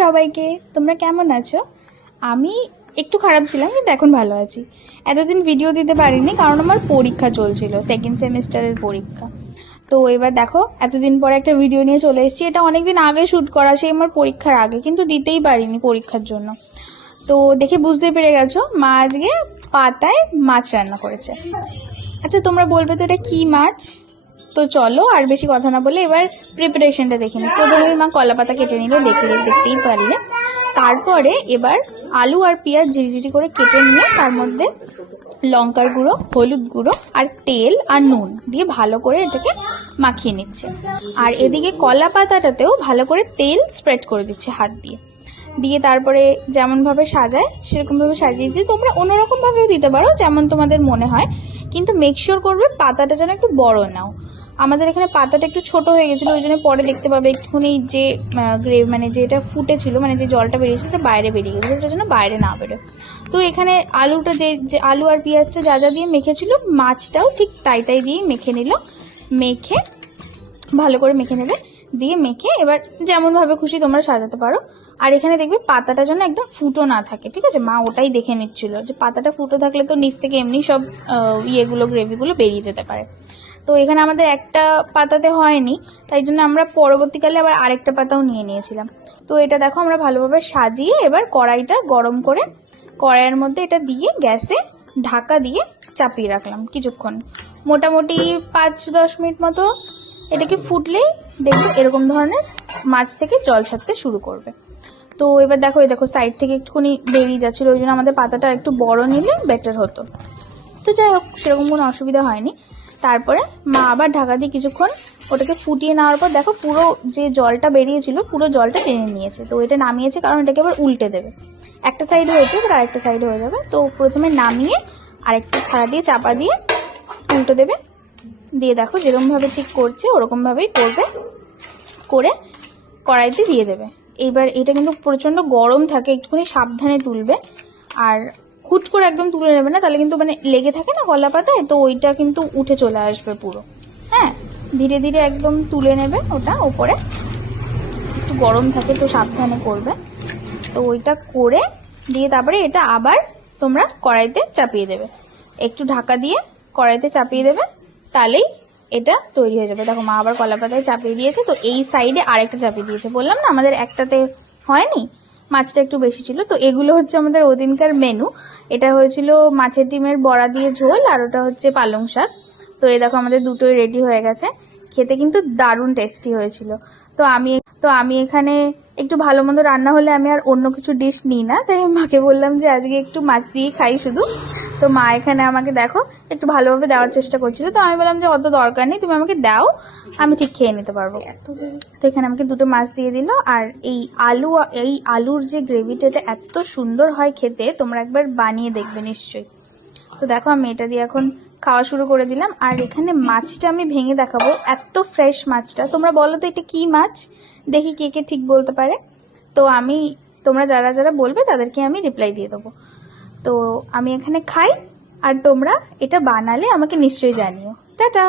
সবাইকে, তোমরা কেমন আছো? আমি একটু খারাপ ছিলাম, কিন্তু এখন ভালো আছি। এতদিন ভিডিও দিতে পারিনি কারণ আমার পরীক্ষা চলছিল, সেকেন্ড সেমিস্টারের পরীক্ষা। তো এবার দেখো, এতদিন পরে একটা ভিডিও নিয়ে চলে এসেছি। এটা অনেকদিন আগে শ্যুট করা, সেই আমার পরীক্ষার আগে, কিন্তু দিতেই পারিনি পরীক্ষার জন্য। তো দেখে বুঝতে পেরে গেছো, মা আজকে পাতায় মাছ রান্না করেছে। আচ্ছা, তোমরা বলবে তো এটা কি মাছ? তো চলো আর বেশি কথা না বলে এবার প্রিপারেশনটা দেখে নিই। প্রথমে মা কলা পাতা কেটে নিল, দেখতেই পারলে। তারপরে এবার আলু আর পেঁয়াজ ঝিরিঝিরি করে কেটে নিয়ে তার মধ্যে লঙ্কার গুঁড়ো, হলুদ গুঁড়ো আর তেল আর নুন দিয়ে ভালো করে এটাকে মাখিয়ে নিচ্ছে। আর এদিকে কলা পাতাটাতেও ভালো করে তেল স্প্রেড করে দিচ্ছে হাত দিয়ে। দিয়ে তারপরে যেমনভাবে সাজায় সেরকমভাবে সাজিয়ে দিয়ে তোমরা অন্যরকমভাবেও দিতে পারো, যেমন তোমাদের মনে হয়। কিন্তু মেক শিওর করবে পাতাটা যেন একটু বড় নাও। আমাদের এখানে পাতাটা একটু ছোট হয়ে গেছিলো, ওই জন্য পরে দেখতে পাবে একটুখানি যে মানে যেটা ফুটেছিল, মানে যে জলটা বেরিয়েছিল ওটা বাইরে বেরিয়ে গেছিলো, ওটার জন্য বাইরে না বেরোয়। তো এখানে আলুটা যে আলু আর পেঁয়াজটা যা যা দিয়ে মেখেছিল, মাছটাও ঠিক তাই দিয়েই মেখে নিল। মেখে ভালো করে মেখে নেবে, দিয়ে মেখে এবার যেমনভাবে খুশি তোমরা সাজাতে পারো। আর এখানে দেখবে পাতাটা যেন একদম ফুটো না থাকে, ঠিক আছে? মা ওটাই দেখে নিচ্ছিল যে পাতাটা ফুটো থাকলে তো নিচ থেকে এমনি সব গ্রেভিগুলো বেরিয়ে যেতে পারে। তো এখানে আমাদের একটা পাতাতে হয়নি, তাই জন্য আমরা পরবর্তীকালে আবার আরেকটা পাতাও নিয়ে নিয়েছিলাম। তো এটা দেখো, আমরা ভালোভাবে সাজিয়ে এবার কড়াইটা গরম করে কড়াইয়ের মধ্যে এটা দিয়ে গ্যাসে ঢাকা দিয়ে চাপিয়ে রাখলাম কিছুক্ষণ, মোটামুটি 5-10 মিনিট মতো। এটাকে ফুটলেই দেখবে এরকম ধরনের মাছ থেকে জল ছাড়তে শুরু করবে। তো এবার দেখো, দেখো সাইড থেকে একটুখানি বেরিয়ে যাচ্ছিলো, ওই জন্য আমাদের পাতাটা একটু বড় নিলে বেটার হতো। তো যাই হোক, সেরকম কোনো অসুবিধা হয়নি। তারপরে মা আবার ঢাকা দিয়ে কিছুক্ষণ ওটাকে ফুটিয়ে নেওয়ার পর দেখো পুরো যে জলটা বেরিয়েছিল পুরো জলটা টেনে নিয়েছে। তো এটা নামিয়েছে কারণ এটাকে আবার উল্টে দেবে। একটা সাইড হয়েছে, এবার আরেকটা সাইডে হয়ে যাবে। তো প্রথমে নামিয়ে আরেকটা থালা দিয়ে চাপা দিয়ে উল্টে দেবে। দিয়ে দেখো যেরকমভাবে ঠিক করছে ওরকমভাবেই করবে, করে কড়াইতে দিয়ে দেবে। এইবার এটা কিন্তু প্রচণ্ড গরম থাকে, একটুখানি সাবধানে তুলবে। আর হুট করে একদম তুলে নেবে না, তাহলে কিন্তু মানে লেগে থাকে না কলা পাতায়, তো ওইটা কিন্তু উঠে চলে আসবে পুরো। হ্যাঁ, ধীরে ধীরে একদম তুলে নেবে, ওটা ওপরে একটু গরম থাকে, তো সাবধানে করবে। তো ওইটা করে দিয়ে তারপরে এটা আবার তোমরা কড়াইতে চাপিয়ে দেবে, একটু ঢাকা দিয়ে কড়াইতে চাপিয়ে দেবে, তাহলেই এটা তৈরি হয়ে যাবে। দেখো মা আবার কলা পাতায় চাপিয়ে দিয়েছে, তো এই সাইডে আরেকটা চাপিয়ে দিয়েছে। বললাম না আমাদের একটাতে হয়নি, মাছটা একটু বেশি ছিল। তো এগুলো হচ্ছে আমাদের ওদিনকার মেনু। এটা হয়েছিল মাছের ডিমের বড়া দিয়ে ঝোল, আর ওটা হচ্ছে পালং শাক। তো এই দেখো আমাদের দুটোই রেডি হয়ে গেছে। খেতে কিন্তু দারুণ টেস্টি হয়েছিল। তো আমি এখানে একটু ভালো মন্দ রান্না হলে আমি আর অন্য কিছু ডিশ নিই না, তাই মাকে বললাম যে আজকে একটু মাছ দিয়ে খাই শুধু। তো মা এখানে আমাকে দেখো একটু ভালোভাবে দেওয়ার চেষ্টা করছিল, তো আমি বললাম যে অত দরকার নেই, তুমি আমাকে দাও, আমি ঠিক খেয়ে নিতে পারবো। তো এখানে আমাকে দুটো মাছ দিয়ে দিল। আর এই আলুর যে গ্রেভিটা, এটা এত সুন্দর হয় খেতে, তোমরা একবার বানিয়ে দেখবে নিশ্চয়ই। তো দেখো আমি এটা দিয়ে এখন খাওয়া শুরু করে দিলাম। আর এখানে মাছটা আমি ভেঙে দেখাবো, এত ফ্রেশ মাছটা। তোমরা বলো তো এটা কি মাছ, দেখি কে কে ঠিক বলতে পারে। তো তোমরা যারা যারা বলবে তাদেরকে আমি রিপ্লাই দিয়ে দেবো। তো আমি এখানে খাই, আর তোমরা এটা বানালে আমাকে নিশ্চয়ই জানিও। টাটা।